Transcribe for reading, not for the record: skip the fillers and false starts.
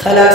3